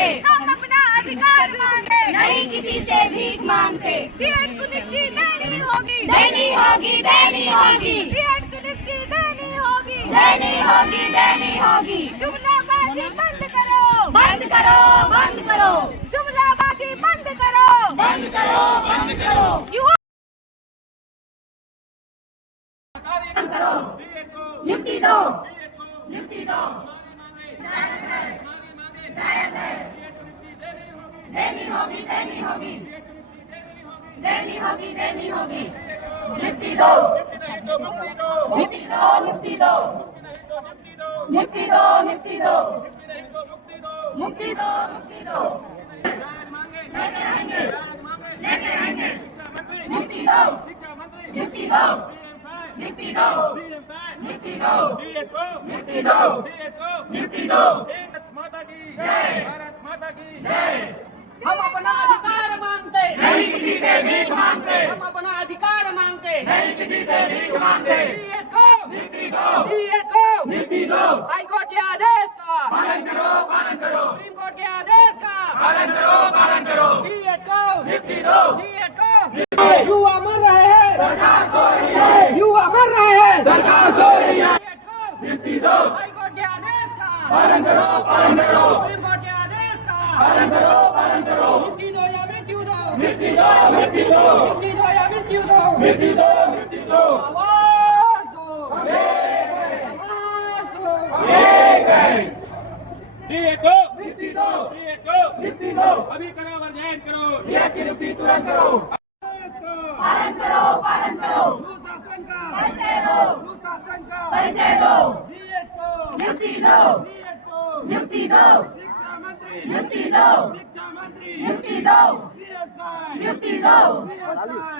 मांगते, हम अपना अधिकार मांगे, नहीं किसी से भीख मांगते। बीएड को नियुक्ति देनी होगी, देनी होगी, देनी होगी, बीएड को नियुक्ति देनी होगी, देनी होगी, देनी होगी। जुमलाबाजी बंद करो, बंद करो, बंद करो, जुमलाबाजी बंद करो, बंद करो, बंद करो, युवा बंद करो, नियुक्ति दो, नियुक्ति दो, जायज है, देनी होगी, देनी होगी, देनी होगी, देनी होगी, नियुक्ति दो, नियुक्ति दो, नियुक्ति दो, नियुक्ति दो, नियुक्ति दो, मुक्ति दो, मुक्ति दो, लेके रहेंगे, लेके रहेंगे, नियुक्ति दो, नियुक्ति दो, नियुक्ति दो, नियुक्ति दो, नियुक्ति दो, नियुक्ति दो, माता की जय, भारत माता की जय। हम अपना अधिकार मांगते, नहीं किसी से भीख मांगते, हम अपना अधिकार मांगते, नहीं किसी से भीख मांगते। बीएड को नियुक्ति दो, बीएड को नियुक्ति दो, हाई कोर्ट के आदेश का पालन करो, पालन करो, सुप्रीम कोर्ट के आदेश का पालन करो, पालन करो, बीएड को नियुक्ति दो, बीएड को युवा मर रहे हैं, सरकार सो रही है, युवा मर रहे हैं, सरकार सो रही है, बीएड को नियुक्ति दो, हाई कोर्ट के आदेश का पालन करो, पालन करो, सुप्रीम कोर्ट के आदेश का पालन करो, पालन करो, मुक्ति दो या मृत्यु दो, नियुक्ति दो, नियुक्ति दो, मुक्ति दो या मृत्यु दो, नियुक्ति दो, नियुक्ति दो, आवाज दो, आवाज दो, बीएड को नियुक्ति दो, बीएड को नियुक्ति दो, अभी करो, वर्जन करो। बीएड की नियुक्ति तुरंत करो, पालन करो, पालन करो, सुशासन का परिचय दो, सुशासन का परिचय दो, बीएड को नियुक्ति दो, बीएड को नियुक्ति दो, शिक्षा मंत्री नियुक्ति दो, शिक्षा मंत्री नियुक्ति दो, सीएम साहब नियुक्ति दो,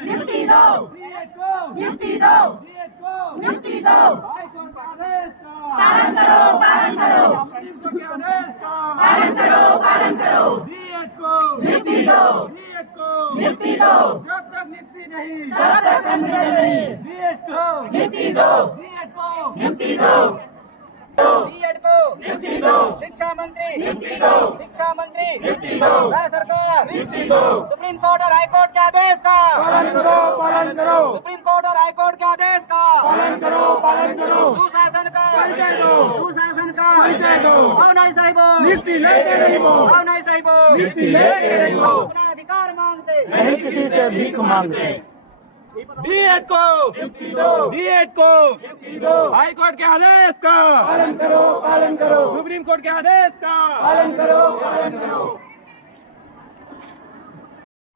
नियुक्ति दो, बीएड को नियुक्ति दो, बीएड को नियुक्ति दो, हाई कोर्ट का आदेश का पालन करो, पालन करो, सुप्रीम कोर्ट के आदेश का पालन करो, पालन करो, बीएड को नियुक्ति दो, बीएड को नियुक्ति दो, जब तक नियुक्ति नहीं जब तक अंदर नहीं, बीएड को नियुक्ति दो, बीएड को नियुक्ति दो, बीएड को नियुक्ति दो, शिक्षा मंत्री नियुक्ति दो, शिक्षा मंत्री नियुक्ति दो, राज्य सरकार नियुक्ति दो, सुप्रीम कोर्ट और हाई कोर्ट के आदेश का पालन करो, पालन करो, सुप्रीम कोर्ट और हाई कोर्ट के आदेश का पालन करो, पालन करो, सुशासन का परिचय दो, सुशासन का परिचय दो, आओ नहीं साहिबो नियुक्ति लेके नहीं हो, आओ नहीं साहिबो नियुक्ति लेके नहीं हो, अपना अधिकार मांगते नहीं किसी से भीख मांगते। बीएड को नियुक्ति दो, बीएड को नियुक्ति दो, हाई कोर्ट के आदेश का पालन करो, पालन करो, सुप्रीम कोर्ट के आदेश का पालन करो, पालन करो।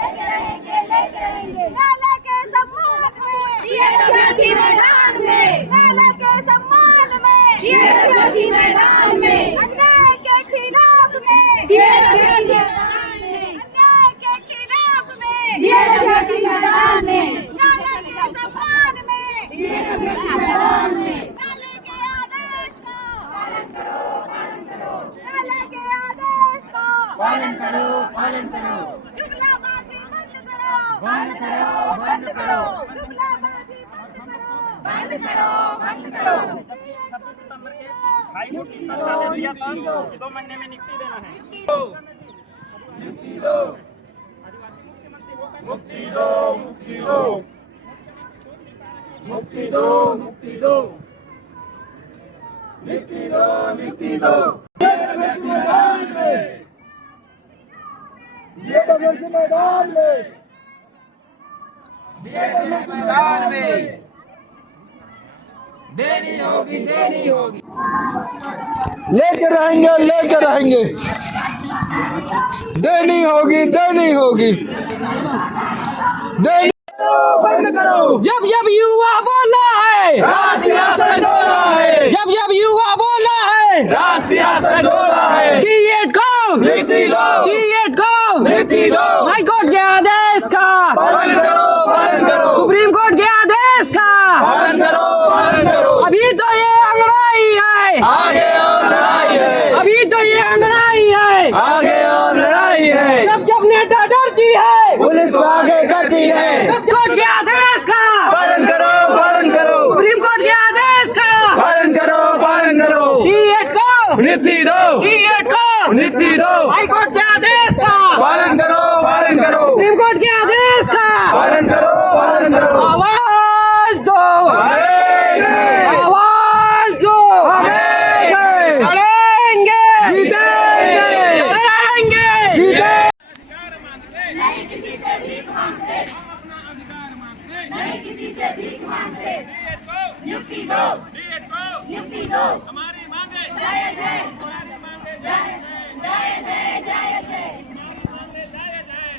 लेके रहेंगे, लेके रहेंगे, न्यायालय के सम्मान में, बीएड अभ्यर्थी मैदान में, न्यायालय के सम्मान में, बीएड अभ्यर्थी मैदान में, अन्याय के खिलाफ में, बीएड अभ्यर्थी मैदान में, अन्याय के खिलाफ में, बीएड अभ्यर्थी मैदान में, न्यायालय के सम्मान में, बीएड अभ्यर्थी मैदान में, न्यायालय के आदेश का पालन करो, पालन करो, न्यायालय के आदेश का पालन करो, पालन करो, जुमलाबाजी बंद करो, बंद करो, बंद करो, जुमलाबाजी बंद करो, बंद करो, बंद करो, 26 सितंबर के हाई कोर्ट ने स्पष्ट आदेश दिया था कि 2 महीने में नियुक्ति देना है। नियुक्ति दो, आदिवासी मुख्यमंत्री होकर मुक्ति दो, मुक्ति दो, मुक्ति दो, मुक्ति दो, नियुक्ति दो, नियुक्ति दो, मैदान में, बीएड अभ्यर्थी मैदान में, बीएड अभ्यर्थी मैदान में देनी होगी, देनी होगी, लेके रहेंगे, लेके रहेंगे, देनी होगी, देनी होगी, देनी। बंद करो, जब जब युवा बोला है, सियासत हो रहा है, जब जब युवा बोला है, सियासत हो रहा है, बीएड को नियुक्ति दो, बीएड को नियुक्ति दो, हाई कोर्ट के आदेश का पालन करो, पालन करो, सुप्रीम कोर्ट के आदेश का पालन करो, पालन करो, अभी तो ये अंगड़ाई है, आगे और लड़ाई है, अभी तो ये अंगड़ाई है, आगे और लड़ाई है, जब जब नेता डरती है, पुलिस को आगे करती है, कोर्ट के आदेश का पालन करो, पालन करो, सुप्रीम कोर्ट के आदेश का पालन करो, पालन करो, बीएड को नियुक्ति दो, बीएड को नियुक्ति दो, हाई कोर्ट के हमारी मांगे जय जय हमारी मांगे जय जय जय जय जय जय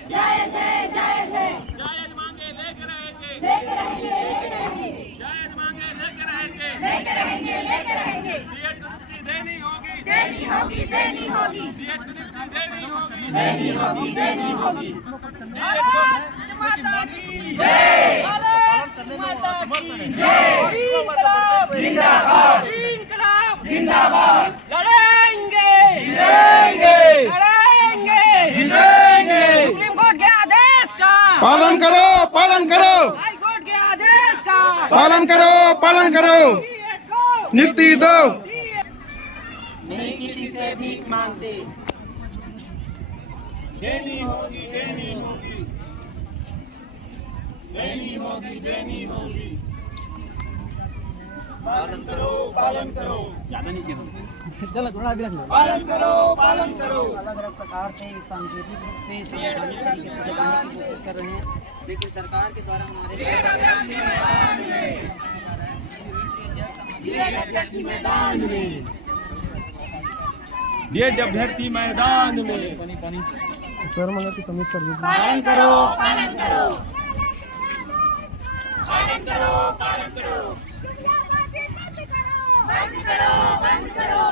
जय जय जय जायज मांगे लेकर रहेंगे लेके रहेंगे लेके रहेंगे जायज मांगे लेकर रहेंगे लेके रहेंगे लेके रहेंगे डीएड को नियुक्ति देनी होगी देनी होगी देनी होगी डीएड को नियुक्ति देनी होगी देनी होगी देनी होगी भारत माता की जय, भारत माता की जय, इंकलाब जिंदाबाद, इंकलाब जिंदाबाद, लड़ेंगे लड़ेंगे सुप्रीम कोर्ट के आदेश का पालन करो, पालन करो, हाई कोर्ट के आदेश का पालन करो, पालन करो, नियुक्ति दो। नहीं किसी से भीख मांगते। देनी होगी देनी होगी देनी होगी देनी होगी पालन करो पालन करो पालन करो पालन करो अलग अलग प्रकार से सांकेतिक रूप से संवैधानिक तरीके से जगाने की कोशिश कर रहे हैं, लेकिन सरकार के द्वारा हमारे मैदान में ये अभ्यर्थी मैदान में पालन करो पालन करो पालन करो पालन करो बंद करो बंद करो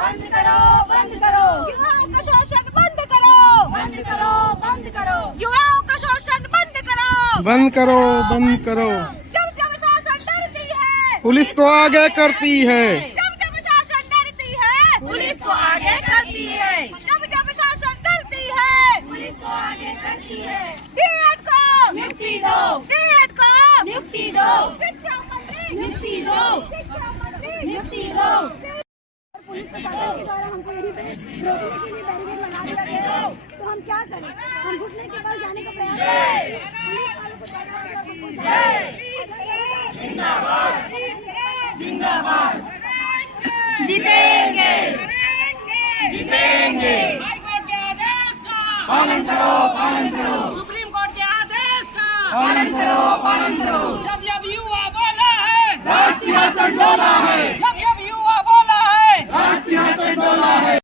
बंद करो बंद करो युवाओं का शोषण बंद करो बंद करो बंद करो युवाओं का शोषण बंद करो बंद करो, बंद करो। जब जब शासन डरती है पुलिस को आगे करती है, जब जब शासन डरती है पुलिस को आगे करती है जब जब शासन डरती है पुलिस को आगे करती है डीएड को नियुक्ति दो डीएड को नियुक्ति दो शिक्षा मंत्री नियुक्ति दो शिक्षा मंत्री नियुक्ति दो पुलिस प्रशासन के द्वारा हमको यहीं पे रोकने के लिए बैरिकेड लगा दिया गया है, तो हम क्या करें? हम घुटने के पास जाने का प्रयास करें। जिंदाबाद जिंदाबाद जीतेंगे जीतेंगे हाई कोर्ट के आदेश का पालन करो पालन करो सुप्रीम कोर्ट के आदेश का पालन करो पालन करो जब जब युवा बोला है सिंहासन डोला है जब जब युवा बोला है सिंहासन डोला है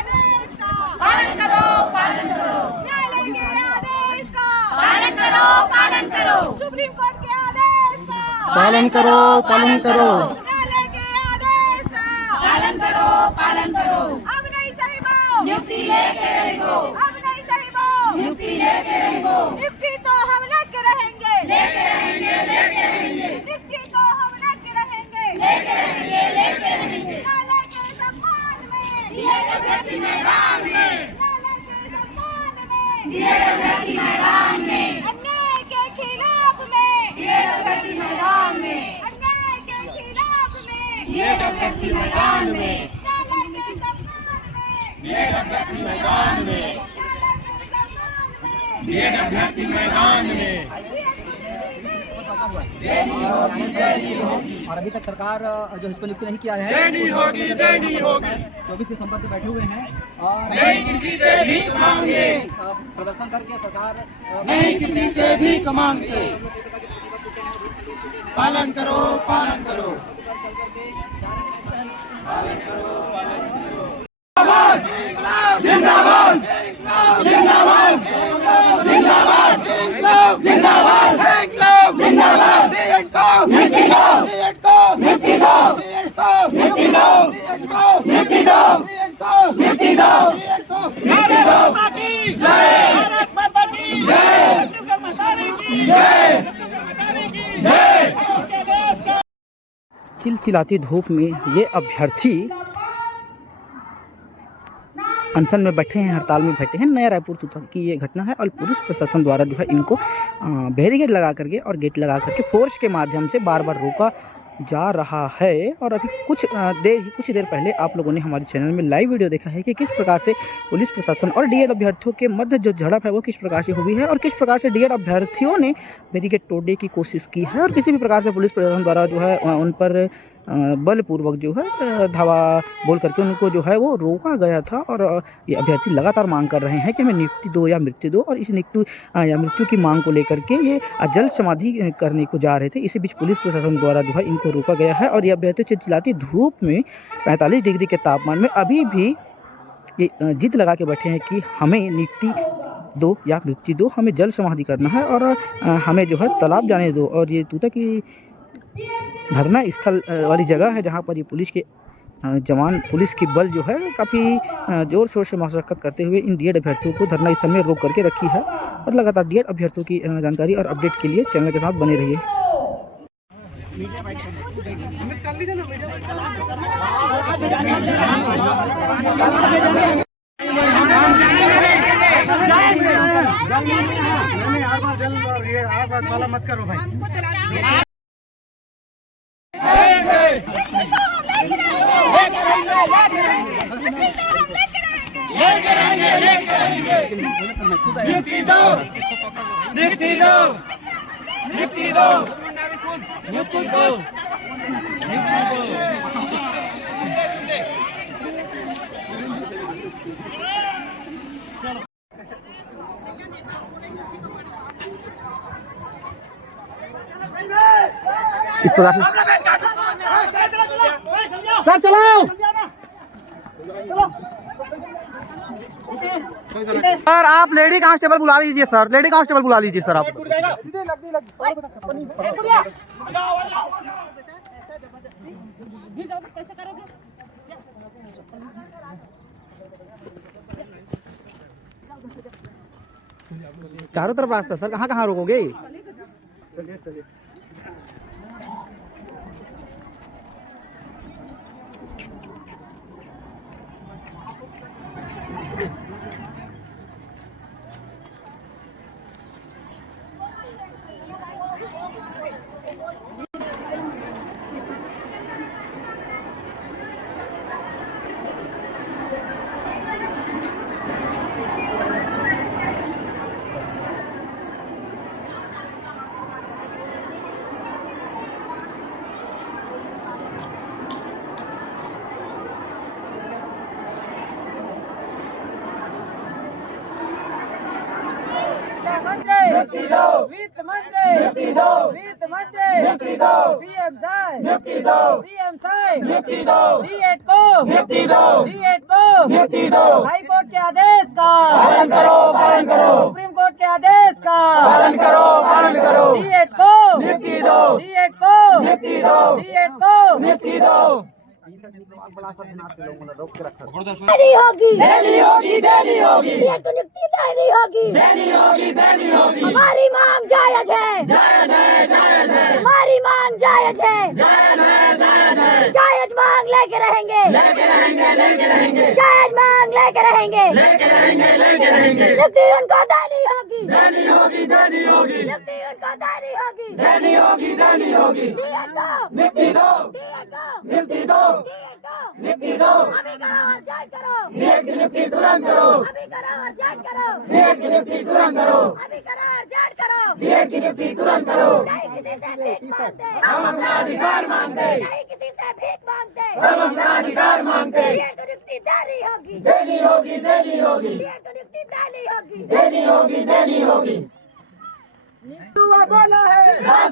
पालन करो पालन करो न्यायालय के आदेश का पालन करो पालन करो सुप्रीम कोर्ट के आदेश का पालन करो, पालन करो। न्यायालय के आदेश का पालन करो पालन करो अब नहीं सहिबो नियुक्ति लेके रहेंगो अब नहीं सहिबो नियुक्ति लेके रहेंगो नियुक्ति तो हम लेके रहेंगे लेके रहेंगे लेके रहेंगे नियुक्ति तो हम लेके रहेंगे लेके रहेंगे लेके रहेंगे न्यायालय के सम्मान में डीएड मैदान में न्यायालय के सम्मान में डीएड मैदान में अन्याय के खिलाफ में डीएड मैदान में अन्याय के खिलाफ में डीएड मैदान में न्यायालय के सम्मान में डीएड अभ्यर्थी मैदान में डीएड अभ्यर्थी मैदान में और अभी तक सरकार जो इस पर नियुक्ति नहीं किया है, देनी होगी देनी होगी 24 दिसंबर से बैठे हुए हैं और नहीं किसी से भीख मांगे प्रदर्शन करके सरकार नहीं किसी से भीख मांगते पालन करो पालन करो जिंदाबाद जिंदाबाद जिंदाबाद जिंदाबाद जिंदाबाद नियुक्ति दो नियुक्ति दो नियुक्ति दो नियुक्ति दो नियुक्ति दो नियुक्ति दो भारत माता की जय जय जय चिलचिलाती धूप में ये अभ्यर्थी अनशन में बैठे हैं, हड़ताल में बैठे हैं। नया रायपुर की ये घटना है और पुलिस प्रशासन द्वारा जो है इनको बैरिकेड लगा करके और गेट लगा करके फोर्स के माध्यम से बार बार रोका जा रहा है। और अभी कुछ देर पहले आप लोगों ने हमारे चैनल में लाइव वीडियो देखा है कि किस प्रकार से पुलिस प्रशासन और डीएड अभ्यर्थियों के मध्य जो झड़प है वो किस प्रकार से हुई है और किस प्रकार से डीएड अभ्यर्थियों ने बैरिकेड तोड़ने की कोशिश की है और किसी भी प्रकार से पुलिस प्रशासन द्वारा जो है उन पर बलपूर्वक जो है धावा बोल करके उनको जो है वो रोका गया था। और ये अभ्यर्थी लगातार मांग कर रहे हैं कि हमें नियुक्ति दो या मृत्यु दो, और इस नियुक्ति या मृत्यु की मांग को लेकर के ये जल समाधि करने को जा रहे थे। इसी बीच पुलिस प्रशासन द्वारा जो है इनको रोका गया है। और ये अभ्यर्थी चिलचिलाती धूप में 45 डिग्री के तापमान में अभी भी ये जिद लगा के बैठे हैं कि हमें नियुक्ति दो या मृत्यु दो, हमें जल समाधि करना है और हमें जो है तालाब जाने दो। और ये तूता की धरना स्थल वाली जगह है जहाँ पर ये पुलिस के जवान, पुलिस की बल जो है काफ़ी ज़ोर शोर से मशक्कत करते हुए इन डीएड अभ्यर्थियों को धरना स्थल में रोक करके रखी है। और लगातार डीएड अभ्यर्थियों की जानकारी और अपडेट के लिए चैनल के साथ बने रहिए। मत करो भाई। नियुक्ति दो, नियुक्ति दो, नियुक्ति दो, नियुक्ति दो। इस प्रकार से सर चलाओ सर, आप लेडी कांस्टेबल बुला लीजिए सर, लेडी कांस्टेबल बुला लीजिए सर आप। चारों तरफ रास्ता सर, कहाँ कहाँ रोकोगे? वित्त मंत्री, वित्त मंत्री, सीएम साहब, सीएम साहब, डीएड को, हाई कोर्ट के आदेश का पालन करो, पालन करो, सुप्रीम कोर्ट के आदेश का पालन करो, पालन करो, डीएड को नियुक्ति दो, डीएड को नियुक्ति दो, डीएड को नियुक्ति दो। देनी होगी, देनी होगी, देनी होगी, डीएड को नियुक्ति देनी होगी, देनी होगी, देनी होगी। हमारी मांग जायज है, जायज है, जायज है, हमारी मांग जायज है, जायज है, जायज है, जायज मांग लेके रहेंगे, लेके रहेंगे, लेके रहेंगे, जायज मांग लेके रहेंगे, लेके रहेंगे, लेके रहेंगे। नियुक्ति उनको देनी होगी, देनी होगी, देनी होगी, नियुक्ति उनको देनी होगी, देनी होगी, देनी होगी। डीएड को नियुक्ति दो, डीएड को नियुक्ति दो, डीएड को नियुक्ति दो, अभी करो और जांच करो, डीएड की नियुक्ति तुरंत करो, अभी करो और जांच करो, डीएड की नियुक्ति तुरंत करो, अभी करो और जांच करो, डीएड की नियुक्ति तुरंत करो। नहीं किसी से भीख मांगते, हम अपना अधिकार मांगते, नहीं किसी से भीख मांगते, हम अपना अधिकार मांगते। डीएड को नियुक्ति देनी होगी, देनी होगी, देनी होगी, डीएड को नियुक्ति देनी होगी, देनी होगी, देनी होगी। युवा बोला है,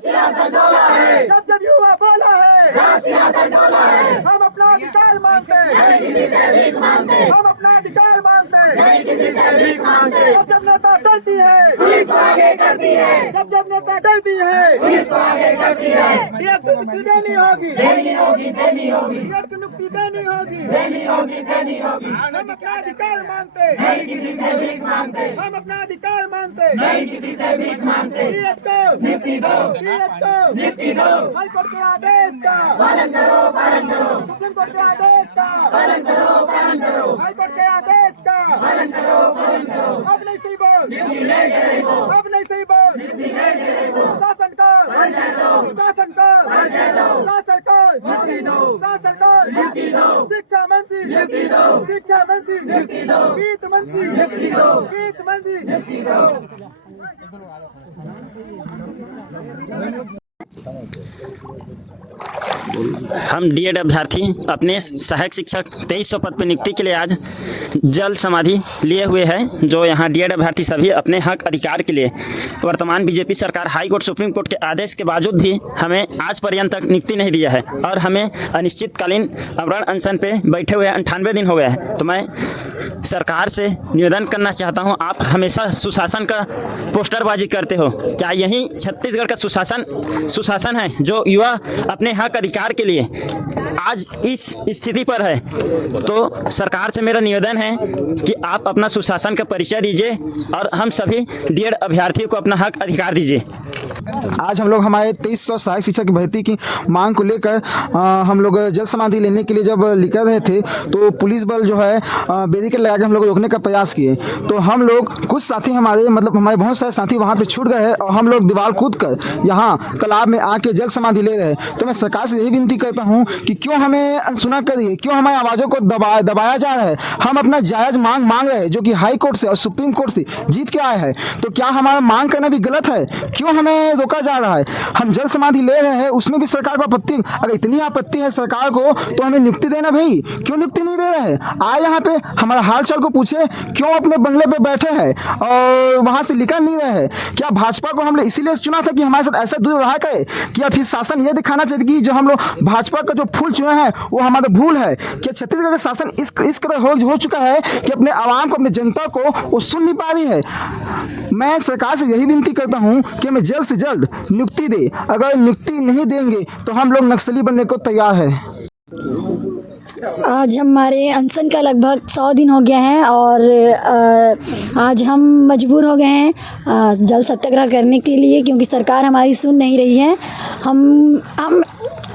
सियासत डोला है, जब जब युवा बोला है, सियासत डोला है। हम अपना अधिकार मांगते हैं, नहीं किसी से भीख मांगते, हम अपना अधिकार मांगते हैं, नहीं किसी से भीख मांगते। जब जब नेता डरती है, पुलिस को आगे करती है, जब जब नेता डरती है, पुलिस को आगे करती है। डीएड को नियुक्ति देनी होगी, देनी होगी, देनी होगी, डीएड को नियुक्ति देनी होगी, देनी होगी, देनी होगी। हम अपना अधिकार मांगते, नहीं किसी से भीख मांगते, हम अपना अधिकार मांगते, नहीं किसी से भीख मांगते। डीएड को नियुक्ति दो, डीएड को नियुक्ति दो, हाई कोर्ट के आदेश का पालन करो, पालन करो, सुप्रीम कोर्ट के आदेश का पालन करो, पालन करो, हाई कोर्ट के आदेश का पालन करो, पालन करो। अब नहीं सही बोल, अब नहीं सही बोल, शासन को शासन को शासन को नियुक्ति दो, शासन को नियुक्ति दो, शिक्षा मंत्री नियुक्ति दो, शिक्षा मंत्री नियुक्ति दो, वित्त मंत्री नियुक्ति दो, वित्त मंत्री नियुक्ति दो। हम डीएड अभ्यर्थी अपने सहायक शिक्षक 2300 पद पर नियुक्ति के लिए आज जल समाधि लिए हुए हैं। जो यहाँ डीएड अभ्यर्थी सभी अपने हक अधिकार के लिए वर्तमान बीजेपी सरकार हाई कोर्ट सुप्रीम कोर्ट के आदेश के बावजूद भी हमें आज पर्यंत तक नियुक्ति नहीं दिया है और हमें अनिश्चितकालीन अवरण अनशन पे बैठे हुए 98 दिन हो गए हैं। तो मैं सरकार से निवेदन करना चाहता हूं, आप हमेशा सुशासन का पोस्टरबाजी करते हो, क्या यही छत्तीसगढ़ का सुशासन है जो युवा अपने हक अधिकार के लिए आज इस स्थिति पर है? तो सरकार से मेरा निवेदन है कि आप अपना सुशासन का परिचय दीजिए और हम सभी डीएड अभ्यर्थियों को अपना हक अधिकार दीजिए। आज हम लोग हमारे 2300 सहायक शिक्षक की भर्ती की मांग को लेकर हम लोग जल समाधि लेने के लिए जब निकल रहे थे तो पुलिस बल जो है बैरिकेड लगा के हम लोग रोकने का प्रयास किए। तो हम लोग कुछ साथी हमारे बहुत सारे साथी वहाँ पे छूट गए और हम लोग दीवार कूद कर यहाँ तालाब में आके जल समाधि ले रहे। तो मैं सरकार से यही विनती करता हूँ कि क्यों हमें अनसुना कर रही है, क्यों हमारी आवाज़ों को दबाया जा रहा है। हम अपना जायज़ मांग रहे हैं जो कि हाई कोर्ट से और सुप्रीम कोर्ट से जीत के आए हैं। तो क्या हमारा मांग करना भी गलत है? क्यों हमें रोका जा रहा है? हम जल समाधि ले रहे हैं, उसमें भी सरकार को आपत्ति। अगर इतनी आपत्ति है सरकार को तो हमें नियुक्ति देना भाई, क्यों नियुक्ति नहीं दे रहे हैं? आए यहाँ पे हमारा हाल चाल को पूछे, क्यों अपने बंगले पे बैठे हैं और वहाँ से निकल नहीं रहे हैं? क्या भाजपा को हमने इसीलिए चुना था कि हमारे साथ ऐसा दुर्व्यवहार करे? क्या फिर शासन ये दिखाना चाहिए कि जो हम लोग भाजपा का जो फूल चुने हैं वो हमारा भूल है? क्या छत्तीसगढ़ का शासन इस कदर हो चुका है कि अपने आवाम को, अपने जनता को वो सुन नहीं पा रही है? मैं सरकार से यही विनती करता हूँ कि हमें जल्द से जल्द नियुक्ति दे। अगर नियुक्ति नहीं देंगे तो हम लोग नक्सली बनने को तैयार है। आज हमारे अनशन का लगभग 100 दिन हो गया है और आज हम मजबूर हो गए हैं जल सत्याग्रह करने के लिए, क्योंकि सरकार हमारी सुन नहीं रही है।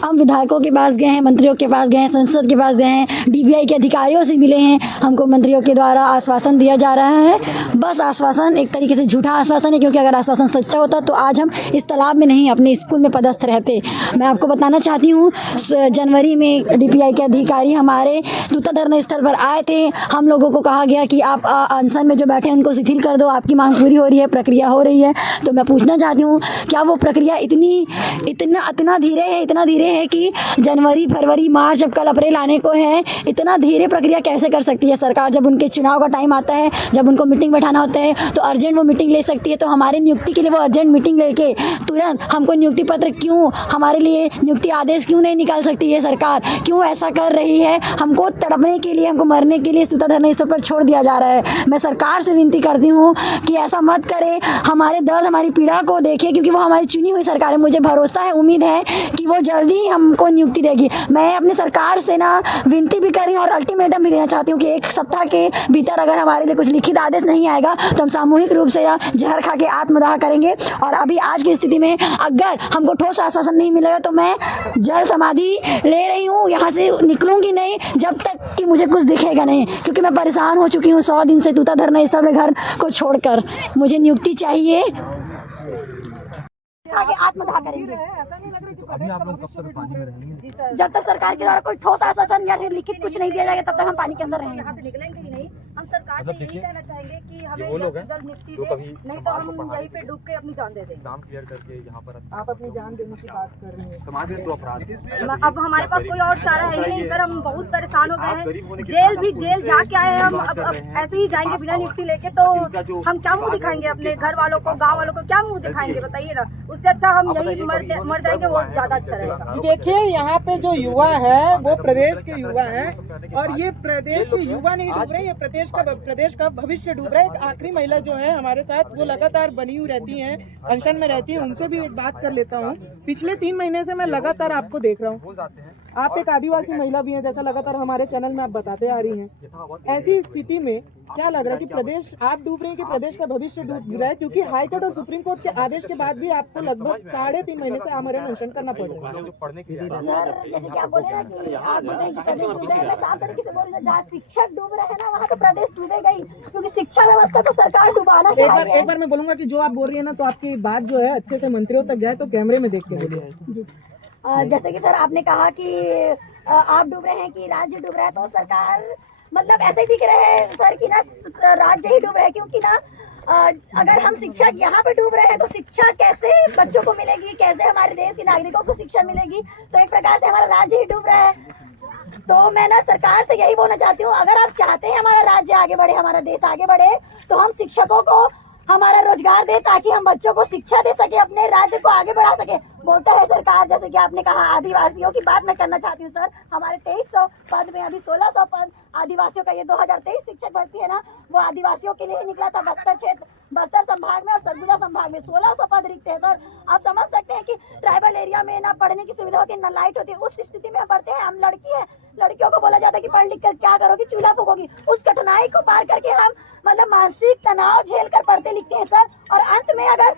हम विधायकों के पास गए हैं, मंत्रियों के पास गए हैं, संसद के पास गए हैं, डीबीआई के अधिकारियों से मिले हैं। हमको मंत्रियों के द्वारा आश्वासन दिया जा रहा है, बस आश्वासन एक तरीके से झूठा आश्वासन है, क्योंकि अगर आश्वासन सच्चा होता तो आज हम इस तालाब में नहीं अपने स्कूल में पदस्थ रहते। मैं आपको बताना चाहती हूँ, जनवरी में डीपीआई के अधिकारी हमारे जूता धरने स्थल पर आए थे। हम लोगों को कहा गया कि आप अनशन में जो बैठे हैं उनको शिथिल कर दो, आपकी मांग पूरी हो रही है, प्रक्रिया हो रही है। तो मैं पूछना चाहती हूँ, क्या वो प्रक्रिया इतना धीरे है कि जनवरी, फरवरी, मार्च, जब कल अप्रैल आने को है, इतना धीरे प्रक्रिया कैसे कर सकती है सरकार? जब उनके चुनाव का टाइम आता है, जब उनको मीटिंग बैठाना होता है तो अर्जेंट वो मीटिंग ले सकती है। तो हमारे नियुक्ति के लिए वो अर्जेंट मीटिंग लेके तुरंत हमको नियुक्ति पत्र क्यों, हमारे लिए नियुक्ति आदेश क्यों नहीं निकाल सकती है सरकार? क्यों ऐसा कर रही है? हमको तड़पने के लिए, हमको मरने के लिए जूता धरने स्थल पर छोड़ दिया जा रहा है। मैं सरकार से विनती करती हूँ कि ऐसा मत करे, हमारे दर्द, हमारी पीड़ा को देखे, क्योंकि वो हमारी चुनी हुई सरकार है। मुझे भरोसा है, उम्मीद है कि वो जल्दी हमको नियुक्ति देगी। मैं अपनी सरकार से ना विनती भी कर रही हूँ और अल्टीमेटम भी देना चाहती हूँ कि 1 सप्ताह के भीतर अगर हमारे लिए कुछ लिखित आदेश नहीं आएगा तो हम सामूहिक रूप से जहर खा के आत्मदाह करेंगे। और अभी आज की स्थिति में अगर हमको ठोस आश्वासन नहीं मिलेगा तो मैं जल समाधि ले रही हूँ, यहाँ से निकलूंगी नहीं जब तक कि मुझे कुछ दिखेगा नहीं, क्योंकि मैं परेशान हो चुकी हूँ 100 दिन से जूता धरने स्थल में घर को छोड़कर। मुझे नियुक्ति चाहिए, आगे आत्मदाह करेंगे। अभी आप लोग कब तक पानी में रहेंगे? जब तक सरकार के द्वारा कोई ठोस आश्वासन या लिखित कुछ नहीं दिया जाएगा तब तक हम पानी के अंदर रहेंगे। यहाँ से निकलेंगे ही नहीं। हम सरकार से यही कहना चाहेंगे कि हमें वो लोग हैं जल्द नियुक्ति जो दे, कभी नहीं तो हम यहीं पे डूब के अपनी जान दे देंगे। एग्जाम क्लियर करके यहाँ पर आप अपनी जान देने की बात कर रहे हैं। समाज में तो अपराध अब हमारे पास कोई और चारा है ही नहीं सर, हम बहुत परेशान हो गए हैं। जेल जाके आए हैं हम, अब ऐसे ही जाएंगे बिना नियुक्ति लेके तो हम क्या मुंह दिखाएंगे अपने घर वालों को, गाँव वालों को क्या मुंह दिखाएंगे बताइए ना? उससे अच्छा हम यही मर जाएंगे, वो ज्यादा अच्छा रहेगा। देखिए, यहाँ पे जो युवा है वो प्रदेश के युवा हैं और ये प्रदेश के युवा नहीं डूब रहे, ये प्रदेश का भविष्य डूब रहा है। एक आखिरी महिला जो है हमारे साथ, वो लगातार बनी हुई रहती हैं, अनशन में रहती है, उनसे भी एक बात कर लेता हूँ। पिछले 3 महीने से मैं लगातार आपको देख रहा हूँ, आप एक आदिवासी महिला भी हैं, जैसा लगातार हमारे चैनल में आप बताते आ रही हैं। ऐसी स्थिति में क्या लग रहा है कि प्रदेश, आप डूब रहे हैं कि प्रदेश का भविष्य डूब रहा है? क्योंकि हाई कोर्ट और सुप्रीम कोर्ट के आदेश के बाद भी आपको लगभग 3.5 महीने से आमरण अनशन करना पड़ रहा है। सर, जैसे कि आप बोले ना कि आप बोल रहे हैं कि प्रदेश डूब रहा है, मैं साफ तरीके से बोल रही हूँ, जहाँ शिक्षक डूब रहे हैं ना वहाँ तो प्रदेश डूबेगा ही, क्योंकि शिक्षा व्यवस्था को सरकार डुबाना चाहिए। एक बार मैं बोलूंगा कि जो आप बोल रही है ना, तो आपकी बात जो है अच्छे से मंत्रियों तक जाए, तो कैमरे में देख के बोलिए। जैसे कि सर आपने कहा कि आप डूब रहे हैं कि राज्य डूब रहा है, तो सरकार मतलब ऐसे ही दिख रहे हैं सर कि ना राज्य ही डूब रहा है, क्योंकि ना अगर हम शिक्षा यहाँ पे डूब रहे हैं तो शिक्षा कैसे बच्चों को मिलेगी, कैसे हमारे देश के नागरिकों को शिक्षा मिलेगी। तो एक प्रकार से हमारा राज्य ही डूब रहा है। तो मैं ना सरकार से यही बोलना चाहती हूँ, अगर आप चाहते हैं हमारा राज्य आगे बढ़े, हमारा देश आगे बढ़े, तो हम शिक्षकों को हमारा रोजगार दे ताकि हम बच्चों को शिक्षा दे सके, अपने राज्य को आगे बढ़ा सके। बोलता है सरकार, जैसे कि आपने कहा आदिवासियों की बात मैं करना चाहती हूँ सर, हमारे 2300 पद में अभी 1600 पद आदिवासियों का ये 2023 शिक्षक भर्ती है ना, वो आदिवासियों के लिए ही निकला था। बस्तर संभाग में और सरगुजा संभाग में 1600 पद रिक्त है सर। आप समझ सकते हैं कि ट्राइबल एरिया में ना पढ़ने की सुविधा होती है, ना लाइट होती है। उस स्थिति में हम पढ़ते हैं, हम लड़की हैं, लड़कियों को बोला जाता है कि पढ़ लिख कर क्या करोगी, चूल्हा फूकोगी। उस कठिनाई को पार करके हम मतलब मानसिक तनाव झेल कर पढ़ते लिखते हैं सर। और अंत में अगर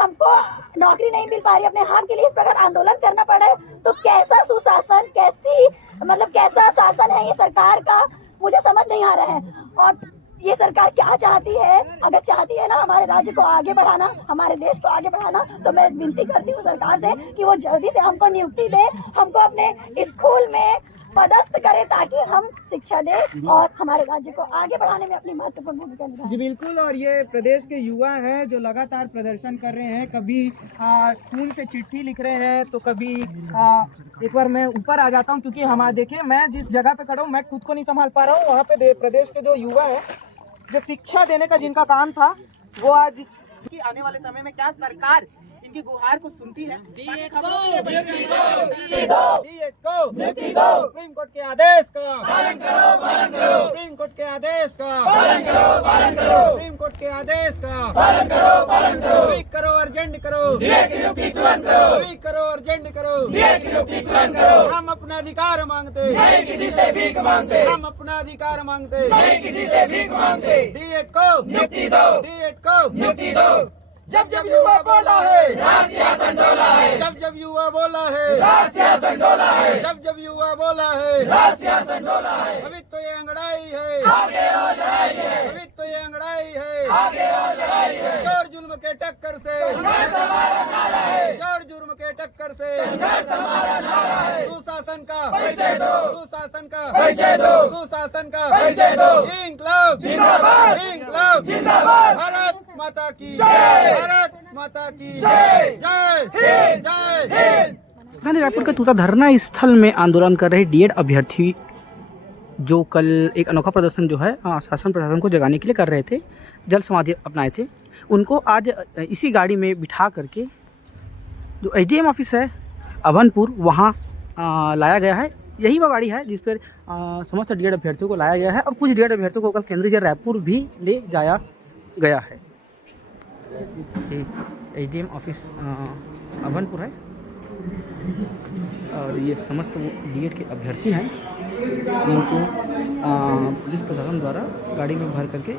हमको नौकरी नहीं मिल पा रही, अपने हक के लिए इस प्रकार आंदोलन करना पड़ा है, तो कैसा सुशासन, कैसा शासन है ये सरकार का, मुझे समझ नहीं आ रहा है। और ये सरकार क्या चाहती है, अगर चाहती है ना हमारे राज्य को आगे बढ़ाना, हमारे देश को आगे बढ़ाना, तो मैं विनती करती हूँ सरकार से कि वो जल्दी से हमको नियुक्ति दे, हमको अपने स्कूल में पदस्थ करे ताकि हम शिक्षा दें और हमारे राज्य को आगे बढ़ाने में अपनी महत्वपूर्ण भूमिका निभाएं। जी बिल्कुल। और ये प्रदेश के युवा हैं जो लगातार प्रदर्शन कर रहे हैं, कभी खून से चिट्ठी लिख रहे हैं, तो कभी एक बार मैं ऊपर आ जाता हूं क्योंकि हमारे देखिए मैं जिस जगह पे खड़ा हूं मैं खुद को नहीं संभाल पा रहा हूं। वहाँ पे प्रदेश के जो युवा हैं, जो शिक्षा देने का जिनका काम था, वो आज कि आने वाले समय में क्या सरकार इनकी गुहार को सुनती है। सुप्रीम कोर्ट के आदेश का पालन करो, पालन करो। सुप्रीम कोर्ट के आदेश का पालन करो, पालन करो। सुप्रीम कोर्ट के आदेश का पालन करो, पालन करो। ट्वीट करो, अर्जेंट करो, नियुक्ति तुरंत करो। ट्वीट करो, अर्जेंट करो, नियुक्ति तुरंत करो। हम अपना अधिकार मांगते, नहीं किसी से भीख मांगते। हम अपना अधिकार मांगते, नहीं किसी से भीख मांगते। डीएड को नियुक्ति दो, डीएड को नियुक्ति दो। जब जब युवा बोला है, सियासत डोला है। जब जब युवा बोला है, सियासत डोला है। जब जब युवा बोला है, सियासत डोला है। अभी तो ये अंगड़ाई है, आगे और लड़ाई है। अभी तो ये अंगड़ाई है, आगे और लड़ाई है। जोर जुल्म के टक्कर से संघर्ष हमारा नारा है। जोर जुल्म के टक्कर से संघर्ष हमारा नारा है। सुशासन का परिचय दो, सुशासन का परिचय दो, सुशासन का परिचय दो। इंकलाब जिंदाबाद, इंकलाब जिंदाबाद। भारत माता की जय, भारत माता की जय, जय हिंद, जय हिंद। राजधानी रायपुर के तूता धरना स्थल में आंदोलन कर रहे डीएड अभ्यर्थी जो कल एक अनोखा प्रदर्शन जो है शासन प्रशासन को जगाने के लिए कर रहे थे, जल समाधि अपनाए थे, उनको आज इसी गाड़ी में बिठा करके जो एसडीएम ऑफिस है अभनपुर वहाँ लाया गया है। यही वो गाड़ी है जिस पर समस्त डीएड अभ्यर्थियों को लाया गया है और कुछ डीएड अभ्यर्थियों को कल केंद्रीय जेल रायपुर भी ले जाया गया है। एसडीएम ऑफिस अभनपुर है और ये समस्त डीएड के अभ्यर्थी हैं जिनको पुलिस प्रशासन द्वारा गाड़ी में भर करके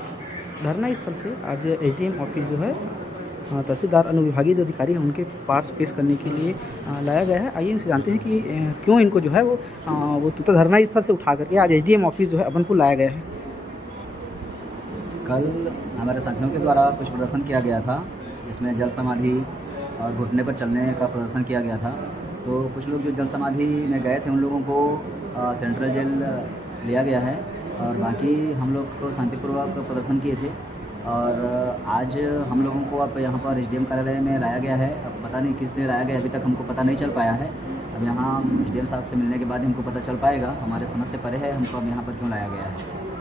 धरना स्थल से आज एसडीएम ऑफिस जो है तहसीलदार अनुविभागीय जो अधिकारी हैं उनके पास पेश करने के लिए लाया गया है। आइए इनसे जानते हैं कि क्यों इनको जो है वो तूता धरना स्थल से उठा करके आज एसडीएम ऑफिस जो है अभनपुर लाया गया है। कल हमारे साथियों के द्वारा कुछ प्रदर्शन किया गया था, जिसमें जल समाधि और घुटने पर चलने का प्रदर्शन किया गया था। तो कुछ लोग जो जल समाधि में गए थे उन लोगों को सेंट्रल जेल लिया गया है और बाकी हम लोग को शांतिपूर्वक प्रदर्शन किए थे। और आज हम लोगों को अब यहाँ पर एसडीएम कार्यालय में लाया गया है। अब पता नहीं किस लिए लाया गया, अभी तक हमको पता नहीं चल पाया है। अब यहाँ एसडीएम साहब से मिलने के बाद हमको पता चल पाएगा। हमारे समझ से परे है हमको अब यहाँ पर क्यों लाया गया है।